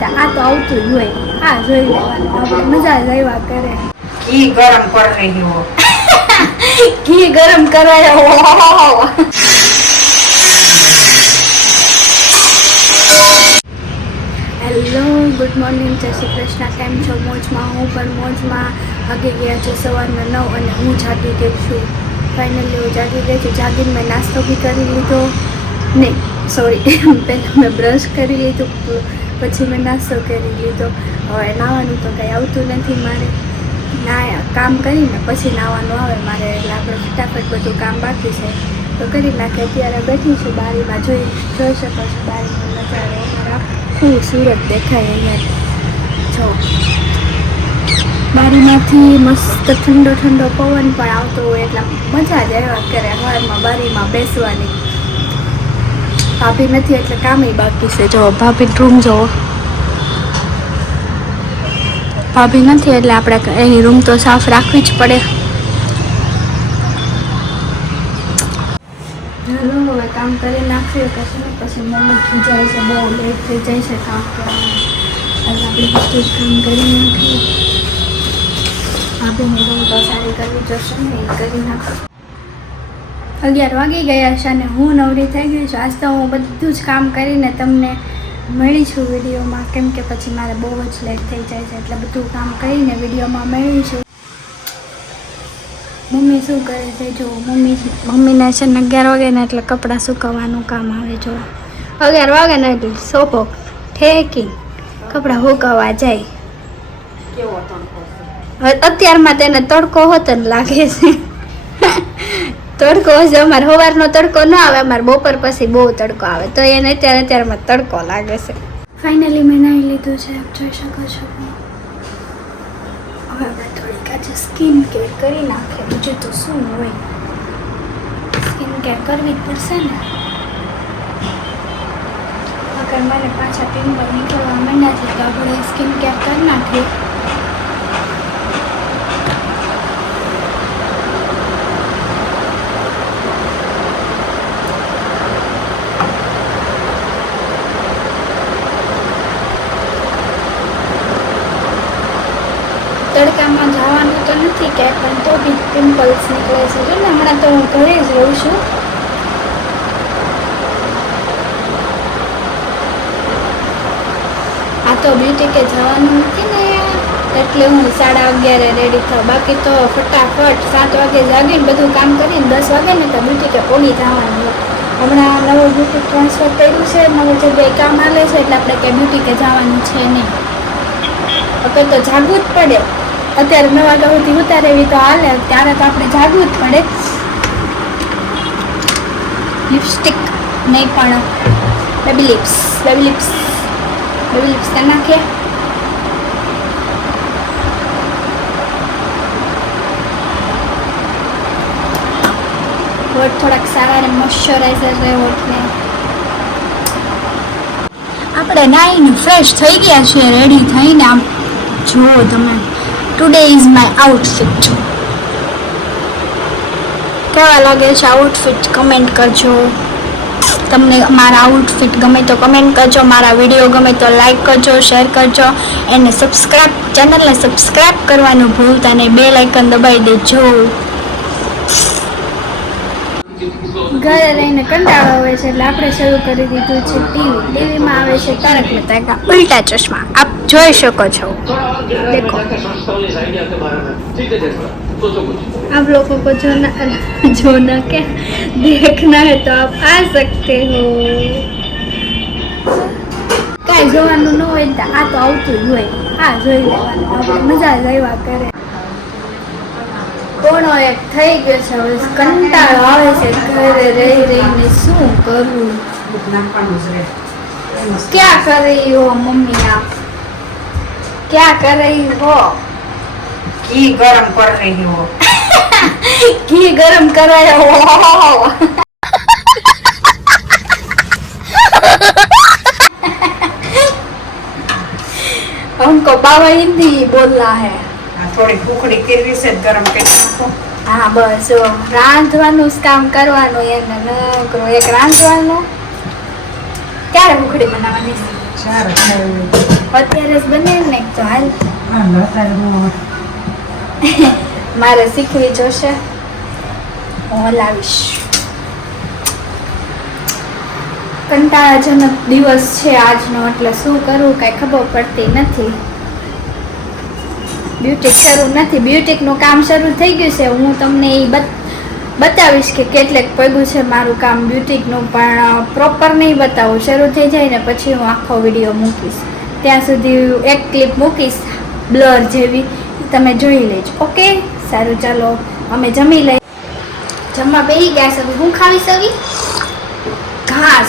તો આ તો આવતું જ હોય. આ જોઈ લેવાનું, આપણે મજા જ આવ્યા કરે. ઘી ગરમ कर रही हो ઘી ગરમ કરાય. હેલો, ગુડ મોર્નિંગ, જય શ્રી કૃષ્ણ. કેમ છો? મોજમાં? હું પણ મોજમાં. વાગી ગયા છે સવારના 9 અને હું જાગી ગઈ છું. ફાઇનલી હું જાગી ગઈ છું. જાગીને મેં નાસ્તો બી કરી લીધો. નહીં, સોરી, પહેલાં મેં બ્રશ કરી લીધું, પછી મેં નાસ્તો કરી લીધો. હવે નાહવાનું તો કંઈ આવતું નથી મારે. કામ કરીને પછી નાહવાનું આવે મારે, એટલે આપણે ફટાફટ બધું કામ બાકી છે તો કરી નાખે. અત્યારે બેઠી છું બારીમાં, જોઈ શકો છો બારીમાં નજારો. અમારા આખું સુરત દેખાય અહીંયા. જો બારીમાંથી મસ્ત ઠંડો ઠંડો પવન પણ આવતો હોય એટલે મજા જ આવ્યા કરે હવારમાં બારીમાં બેસવાની. ભાભી નથી એટલે કામે બાકી છે. જો ભાભી રૂમ જોવો, ભાભી નથી એટલે આપણે એની રૂમ તો સાફ રાખવી જ પડે. ચાલો હવે કામ કરી નાખીએ પછી મમ્મી ખીજાય છે, બહુ લેટ થઈ જાય છે કામ કરવાનું, એટલે આપણે બધું જ કામ કરી નાખીએ. ભાભીની રૂમ તો સારી કરવી જોશે ને, એ કરી નાખો. 11 વાગી ગયા છે અને હું નવરી થઈ ગઈ છું. આજ તો હું બધું જ કામ કરીને તમને મળી છું વિડીયોમાં, કેમ કે પછી મારે બહુ જ લેટ થઈ જાય છે એટલે બધું કામ કરીને વિડીયોમાં મળી છું. મમ્મી શું કરે છે? જો મમ્મીને છે ને 11 વાગે ને એટલે કપડાં સુકવવાનું કામ આવે. જો 11 વાગે ને એટલે સોપો ઠેકી કપડાં સુકવવા જાય. કેવો તડકો હવે અત્યારમાં તેને તડકો હોત ને લાગે છે. તડકો હશે, અમારે સવારનો તડકો ન આવે, અમારે બપોર પછી બહુ તડકો આવે, તો એને અત્યારમાં તડકો લાગે છે. ફાઇનલી મેં નાહી લીધું છે, આપ જોઈ શકો છો. હવે આપણે થોડીક આજે સ્કિન કેર કરી નાખીએ, બીજું તો શું હોય, સ્કિન કેર કરવી જ પડશે ને. અગર મને પાછા પિમ્પલ નીકળવા માંડ્યા છે તો આપણે સ્કિન કેર કરી નાખીએ. તડકામાં જવાનું તો નથી કે પણ તો બી પિમ્પલ્સ નીકળે છે. જો ને હમણાં તો હું ઘરે જ રહું છું. આ તો બ્યુટી કે જવાનું નથી ને એટલે હું 11:30 રેડી થાઉં. બાકી તો ફટાફટ 7 વાગે જાગીને બધું કામ કરીને 10 વાગે ને તો બ્યુટી કે પોગી જવાનું હોય. હમણાં નવું બ્યુટી ટ્રાન્સફર કર્યું છે, નવી જગ્યાએ કામ હાલે છે એટલે આપણે કે બ્યુટી કે જવાનું છે નહીં. હવે તો જાગવું જ પડે. અત્યારે 9 વાગ્યા સુધી ઉતારે એવી તો હાલે, ત્યારે તો આપણે જાગવું જ પડે. લિપસ્ટિક નહીં પણ બેબી લિપ્સ કરી નાખીએ. હોઠ થોડાક સવારે મોઇશ્ચરાઇઝર રહે હોઠને. આપણે નાઈને ફ્રેશ થઈ ગયા છીએ, રેડી થઈને. આમ જુઓ તમે, ટુડે ઇઝ માય આઉટફિટ. કેવા લાગે છે આઉટફિટ? કમેન્ટ કરજો. તમને મારા આઉટફિટ ગમે તો કમેન્ટ કરજો, મારા વિડીયો ગમે તો લાઈક કરજો, શેર કરજો, એને ચેનલને સબસ્ક્રાઈબ કરવાનું ભૂલતા નહીં, બેલ આઇકન દબાવી દેજો. ઘરે રહીને કંટાળો આવે છે એટલે આપણે શરૂ કરી દીધું છે ટીવીમાં આવે છે તારક મહેતા કા ઉલ્ટા ચશ્મા. આપ જોઈ શકો છો, દેખો. आप लोगों को जो ना क्या देखना है तो आप आ सकते हो. કાંઈ જોવાનું ન હોય તો આ તો આવતું જ હોય, આ જોઈ લેવાનું, આપણે મજા જ આવ્યા કરે. કોણો એક થઈ ગયો છે, હવે કંટાળો આવે છે ઘરે રહીને શું કરવું. ક્યાં कर रही हो मम्मी आप? क्या कर रही हो? घी गरम कर रही हो घी गरम कराया हो. हमको बाबा हिंदी बोलना है. થોડી કુકડી કેવી છે ગરમ કરી નાખો. હા બસ રાંધવાનું જ કામ કરવાનું એને નકરો એક રાંધવાનું. ક્યારે કુકડી બનાવવાની? સારું અત્યારે જ બને ને તો હાલ મારે શીખવી જોશે હું હલાવીશ કંટાળાજનક દિવસ છે આજનો એટલે શું કરવું કાંઈ ખબર પડતી નથી બ્યુટિક શરૂ નથી બ્યુટિકનું કામ શરૂ થઈ ગયું છે હું તમને એ બતાવીશ કે કેટલેક પડ્યું છે મારું કામ બ્યુટિકનું પણ પ્રોપર નહીં બતાવું શરૂ થઈ જાય ને પછી હું આખો વિડીયો મૂકીશ ત્યાં સુધી એક ક્લિપ મૂકીશ બ્લર જેવી તમે જોઈ લેજો ઓકે સારું ચાલો અમે જમી લઈએ જમવા બેસી ગયા છે હું ખાવી સવી ઘાસ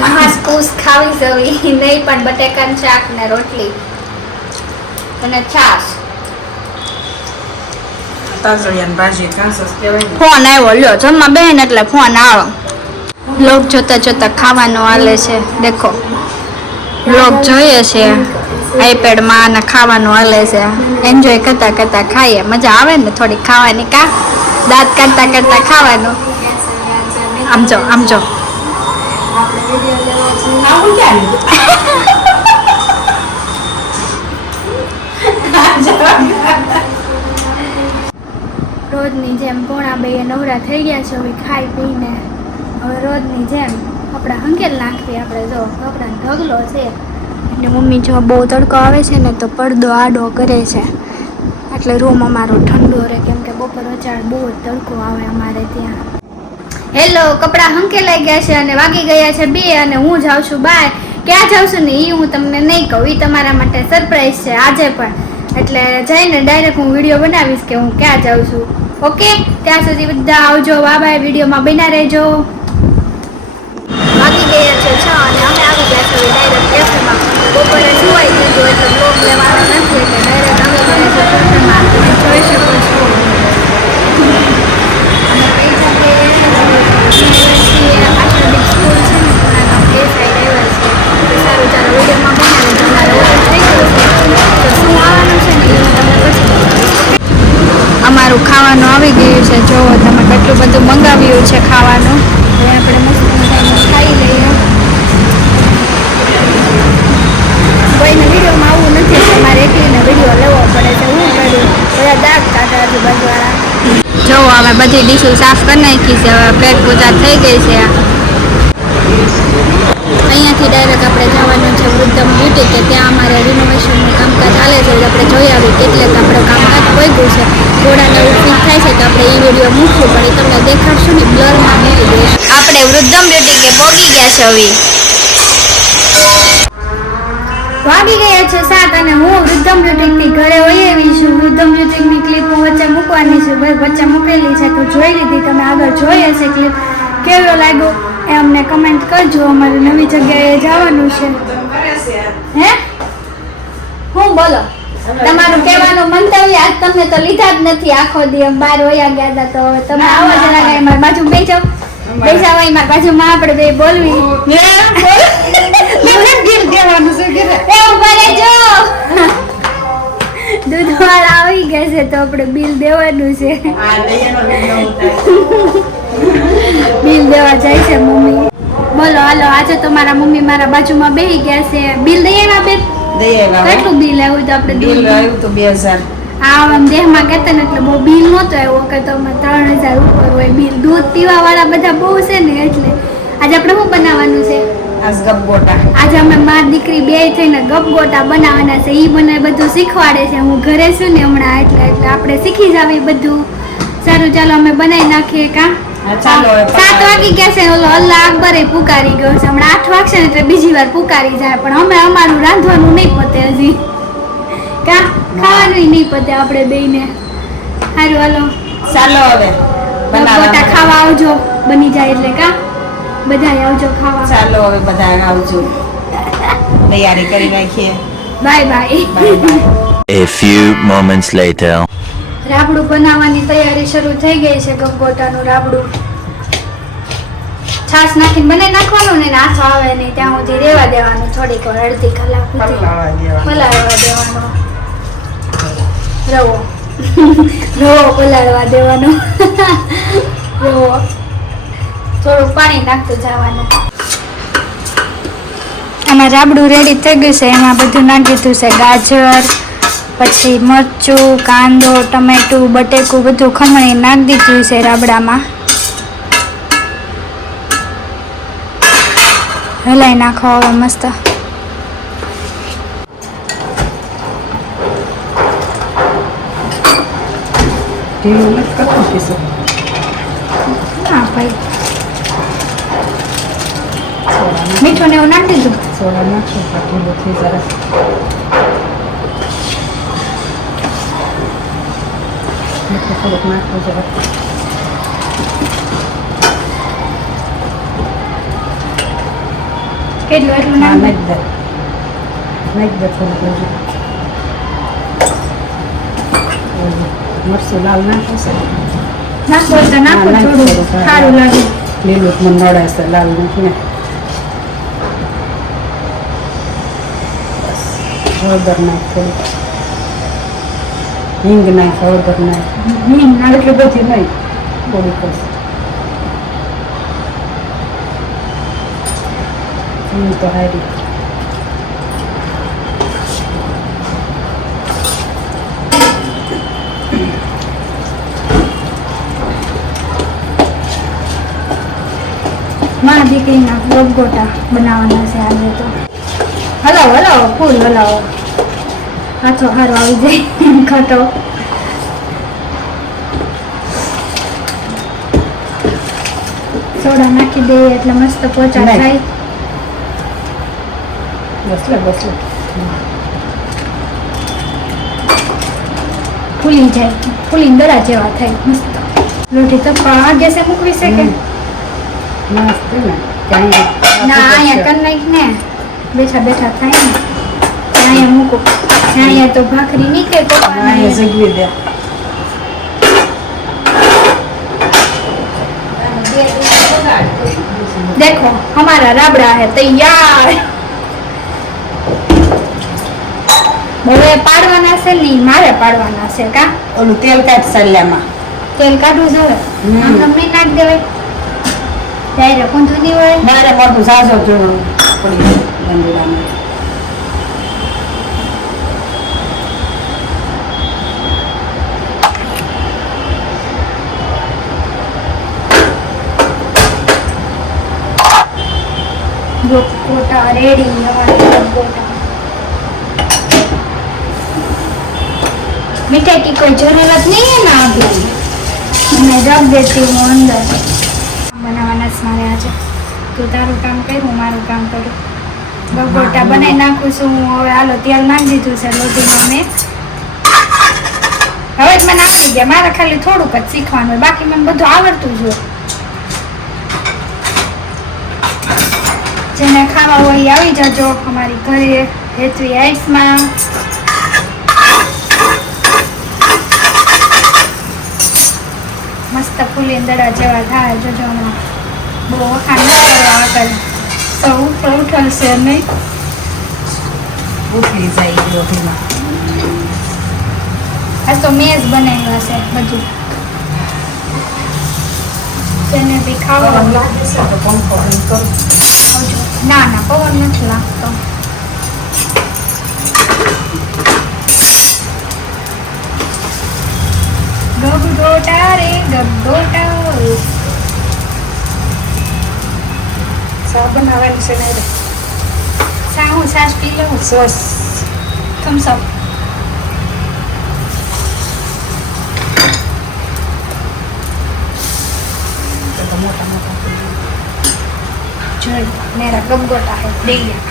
ઘાસ ફૂસ ખાવી સવી નહીં પણ બટેકાનું શાક ને રોટલી અને છાશ ફોન આવ્યો લ્યો જમવા બેન એટલે ફોન આવ્યો બ્લોગ જોતા જોતા ખાવાનું હાલે છે દેખો બ્લોગ જોઈએ છે આઈપેડમાં અને ખાવાનું હાલે છે એન્જોય કરતા કરતા ખાઈએ મજા આવે ને થોડી ખાવાની કા દાંત કાઢતા કાઢતા ખાવાનું આમ જો રોજની જેમ પોણા બે નવરા થઈ ગયા છે હવે ખાઈ પીને હવે રોજની જેમ કપડાં હંકેલ નાખીએ આપણે જો કપડાનો ઢગલો છે એટલે મમ્મી જો બહુ તડકો આવે છે ને તો પડદો આડો કરે છે એટલે રૂમ અમારો ઠંડો રહે કેમ કે બપોર વચાળ બહુ જ તડકો આવે અમારે ત્યાં હેલો કપડાં હંકેલાઈ ગયા છે અને વાગી ગયા છે 2 અને હું જાઉં છું બહાર ક્યાં જાઉં છું ને એ હું તમને નહીં કહું એ તમારા માટે સરપ્રાઈઝ છે આજે પણ એટલે જઈને ડાયરેક્ટ હું વિડીયો બનાવીશ કે હું ક્યાં જાઉં છું ઓકે ત્યાં સુધી બધા આવજો બાય વિડીયોમાં બન્યા રહેજો વાગી ગયા છે 6 અને અમે આવી ગયા છે ડાયરેક્ટ કેફેમાં બપોરે સુવાઈ દીધું એટલે બ્લોગ લેવાનો નથી એટલે ડાયરેક્ટ અમે ગયા છે કેફેમાં તમે જોઈ શકો છો અને કઈ જગ્યાએ આટલી સ્કૂલ છે ને પુણાનો એ સાઈડ આવ્યા છે તો સારું ચાલો વિડીયોમાં બનાવે તમારે ઓર્ડર થઈ ગયો છે તો શું આવવાનું છે ને એ હું તમને પછી અમારું ખાવાનું આવી ગયું છે જો તમે કેટલું બધું મંગાવ્યું છે ખાવાનું હવે આપણે મસ્ત મજાનું ખાઈ લઈએ કોઈને વિડીયોમાં આવવું નથી તમારે એકલીને વિડીયો લેવો પડે છે હું કર્યું બધા દાગ કાઢા આજુબાજુવાળા જો અમે બધી ડીશો સાફ કરી નાખી છે હવે પેટ પૂજા થઈ ગઈ છે અહીંયાથી ડાયરેક્ટ આપણે જવાનું છે વૃદ્ધમ બ્યુટી કે ત્યાં અમારે રિનોવેશનનું કામકાજ ચાલે છે આપણે જોઈ આવી કેટલેક આપણે કામકાજ પહોંચ્યું છે થોડાને એવું ફીલ થાય છે તો આપણે એ વિડીયો મૂકશું પણ એ તમને દેખાડશું ને બ્લરમાં મૂકી દઈશું આપણે વૃદ્ધમ બ્યુટીકે પહોંચી ગયા છે હવે વાગી ગયા છે 7 અને હું વૃદ્ધમ બ્યુટીકની ઘરે વહી આવી છું વૃદ્ધમ બ્યુટીકની ક્લિપ હું વચ્ચે મૂકવાની છે વચ્ચે મૂકેલી છે તો જોઈ લીધી તમે આગળ જોઈ હશે ક્લિપ કેવો લાગ્યો એ અમને કમેન્ટ કરજો અમારે નવી જગ્યાએ જવાનું છે હે હું બોલો તમારું કહેવાનું મંતવ્ય આજ તમને તો લીધા જ નથી આખો દી બહાર વયા ગયા હતા તો હવે તમે આવો જરા કાંઈ મારી બાજુ બેસી જાઓ મારી બાજુમાં આપણે બે બોલવી દૂધવાળા આવી ગયા છે તો આપણે બિલ દેવાનું છે બિલ દેવા જાય છે મમ્મી બોલો હાલો આજે તો મારા મમ્મી મારા બાજુમાં બેસી ગયા છે બિલ દઈએ ના બેન કેટલું બિલ આવ્યું તો આપણે બિલ આવ્યું તો 2000 આમ દેહમાં કહેતા ને એટલે બહુ બિલ નહોતો આવ્યો કે તો 3000 ઉપર હોય બિલ દૂધ પીવા વાળા બધા બહુ છે ને એટલે આજે આપણે શું બનાવવાનું છે આજ ગપગોટા આજે અમે મારી દીકરી બે થઈને ગપગોટા બનાવવાના છે ઈ મને બધું શીખવાડે છે હું ઘરે છું ને હમણાં એટલે આપણે શીખી જાવ એ બધું સારું ચાલો અમે બનાવી નાખીએ કા ચાલો 7 વાગી ગયા છે ઓલો અલ્લાહ અકબર પુકારી ગયો છે હમણાં 8 વાગશે ને એટલે બીજી વાર પુકારી જાય પણ અમે અમારું રાંધવાનું નહીં પતે હજી કા ખાવાનું નહીં પતે આપણે બેયને સારું હાલો ચાલો હવે ગપગોટા ખાવા આવજો બની જાય એટલે કા બધાય આવજો ખાવા ચાલો હવે બધા આવજો તૈયારી કરી નાખીએ bye bye A few moments later. રાબડું બનાવવાની તૈયારી શરૂ થઈ ગઈ છે ગપગોટાનું રાબડું છાશ નાખીને બનાવી નાખવાનું ને નાસો આવે નહીં ત્યાં સુધી રેવા દેવાનું થોડીક વાર અડધી કલાક સુધી પલાળવા દેવાનો રવો પલાળવા દેવાનો રવો થોડું પાણી નાખતું જવાનું આમાં રાબડું રેડી થઈ ગયું છે. એમાં બધું નાખી દીધું છે, ગાજર, પછી મરચું, કાંદો, ટમેટું, બટેકું બધું ખમણી નાખી દીધું છે રાબડામાં. હલાઈ નાખો હવે મસ્ત. હા ભાઈ, મીઠું ને એવું નાખી દીધું. સોડા નાખશું ઢીલો થઈ જરા. મીઠું થોડુંક નાખવું જરા. કેટલું એટલું નાખી નાખી દે. નાખી દે થોડુંક હજુ. મરચું લાલ નાખે છે. નાખો તો નાખો, નાખ થોડું થોડુંક, હા. સારું લાગે. લીલું જ મને નડે છે, લાલ નાખીને. હળદર નાખ થોડુંક. હિંગ નાખ, હળદર નાખ. એટલી બધી નહીં, થોડીક જ. હિંગ તો હારી. માં દીકરીના ગોટા બનાવવાના છે આજે તો. હલાવો હલાવો, ફૂલ હલાવો, હાથો હારો આવી જાય ખાતો. સોડા નાખી દઈએ એટલે મસ્ત પોચા નહીં. થાય. બસલે બસલે. ફૂલી જાય, ફૂલીને દડા જેવા થાય મસ્ત. લોટી તપવા આ ગેસે મૂકવી છે કે મસ્ત ને ક્યાંય ના? અહીંયા કર નાખ ને, બેઠા બેઠા થાય ને. અહીંયા મૂકો, અહીંયા તો ભાખરી નીકળે તો અહીંયા જગવી દે. देखो हमारा रबड़ा है तैयार. હવે પાડવાના છે નહીં, મારે પાડવાના છે કા? ઓલું તેલ કાઢ સલ્યામાં. તેલ કાઢવું છે હવે. આમ નહીં નાખ દેવાય, ડાયરેક્ટ ઊંધું નહીં હોય. મારે મોટું સાજો જોડું પડી ગંદુડામાં. ગોટા રેડી, અમારા ગોટા. मीठाई की कोई जरूरत नहीं है ना अभी, मैं रख देती हूँ अंदर. बनावाना છે મારે આજે. તું તારું કામ કર, હું મારું કામ કરું. ગોટા બનાવી નાખું છું હું હવે. હાલો તેલ નાખી દીધું છે લોટીમાં મેં. હવે જ મને આવડી ગયા. મારે ખાલી થોડુંક જ શીખવાનું હોય, બાકી મને બધું આવડતું જ હોય. જેને ખાવા હોય એ આવી જજો અમારી ઘરે હેતવી આઈસમાં. મસ્ત ફૂલી દડા જેવા થાય જોજો હમણાં. બહુ વખાણ ન કરવા આગળ, સૌ ઉપર ઉઠલશે નહીં. ઉઠી જાય લોટીમાં. આ તો મેં જ બનાવ્યા છે બધું. જેને બી ખાવા પવન લાગે છે તો પંખો બંધ કરો. આવજો. ના ના, પવન નથી લાગતો. ગગડોટા રે ગગડોટા. ચા બનાવવાની છે ને સા હું છાશ પી લઉં. સોસ. થમ્સ અપ. મોટા મોટા જોઈ મેરા ગગડોટા હે દૈયા.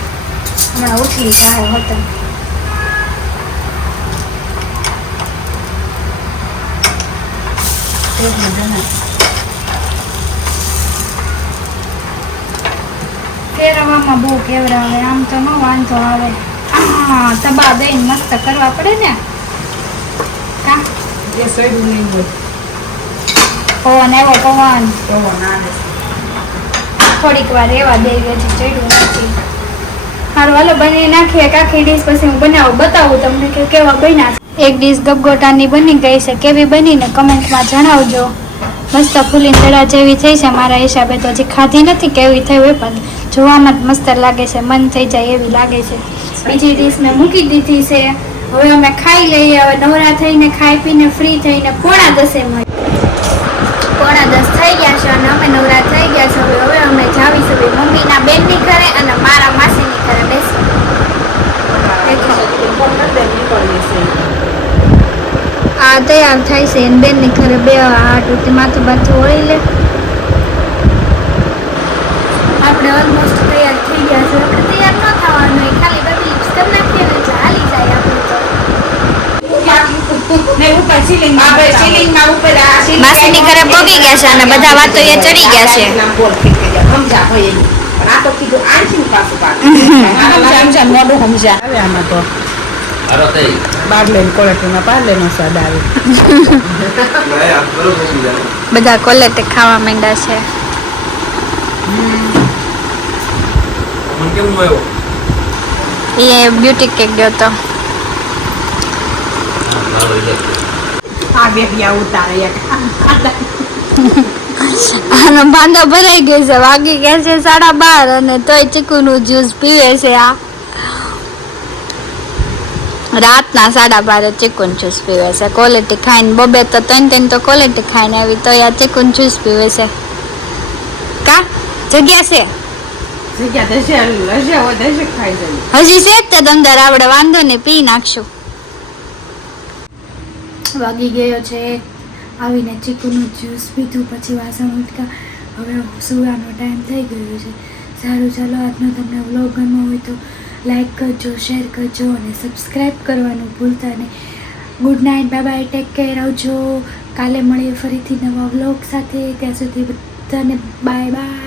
હમણાં ઉઠી જાય હોતન. ફેરવામાં બહુ કેવરાવે, આમ તો ન વાંધો આવે. તબા દઈને મસ્ત કરવા પડે ને કા? એ સોયડું નહીં હોય. પવન એવો પવન. પવન આવે. થોડીક વાર રહેવા દેવી, હજી ચડ્યું નથી. સારું હાલો બની નાખીએ આખી ડીશ, પછી હું બતાવું તમને કે કેવા બન્યા. એક ડીશ ગબગોટાની બની ગઈ છે. કેવી બનીને કમેન્ટમાં જણાવજો. મસ્ત ફૂલીને દડા જેવી થઈ છે મારા હિસાબે. તો હજી ખાધી નથી કેવી થઈ હોય, પણ જોવામાં જ મસ્ત લાગે છે, મન થઈ જાય એવી લાગે છે. બીજી ડીશ મેં મૂકી દીધી છે. હવે અમે ખાઈ લઈએ. હવે નવરા થઈને ખાઈ પીને ફ્રી થઈને 9:30 મળી. 9:30 થઈ ગયા છે અને અમે નવરા થઈ ગયા છે. હવે અમે જાવીશું મમ્મીના બેનની ઘરે અને મારા માસીની ઘરે બેસવા. આ તૈયાર થાય છે એની બેનની ઘરે બે હાટ ઉઠી માથું બાથું ઓળી લે. આપણે ઓલમોસ્ટ તૈયાર થઈ ગયા છે. આપણે તૈયાર ન થવાનું હોય, ખાલી બેબી લિપ્સ કરી નાખીએ ને એટલે હાલી જાય આપણે તો. માસીની ઘરે પગી ગયા છે અને બધા વાતો એ ચડી ગયા છે. મોઢું સમજ્યા હવે આમાં તો બારલેન કોલેટીમાં પાર્લેનો સ્વાદ આવે. બધા કોલેટે ખાવા માંડ્યા છે. એ બ્યુટી કેક ગયો તો. આ બેબી ઉતારે એક આનો બાંધો ભરાઈ ગયો છે. વાગી ગયા છે 12:30 અને તોય ચીકુનું જ્યુસ પીવે છે. આ રાતના 12:30 ચીકુનું જ્યુસ પીવે છે. ક્વોલિટી ખાઈને બબે તો 3 તો ક્વોલિટી ખાઈને આવી તો આ ચીકુનું જ્યુસ પીવે છે. કા જગ્યા છે જગ્યા દશે હશે હોય દશે ખાઈ જાય. હજી છે જ તે દમદાર આપણે વાંધો નહીં પી નાખશું. વાગી ગયો છે. આવીને ચીકુનું જ્યુસ પીધું, પછી વાસણ ઉટકા. હવે સુવાનો ટાઈમ થઈ ગયો છે. સારું, ચાલો આજનો તમને વ્લોગ ગમ્યો હોય તો લાઈક કરજો, શેર કરજો અને સબસ્ક્રાઈબ કરવાનું ભૂલતા નહીં. Good night, bye bye, take care, આવજો. કાલે મળીએ ફરીથી નવા વ્લોગ સાથે. ત્યાં સુધી બધાને બાય બાય.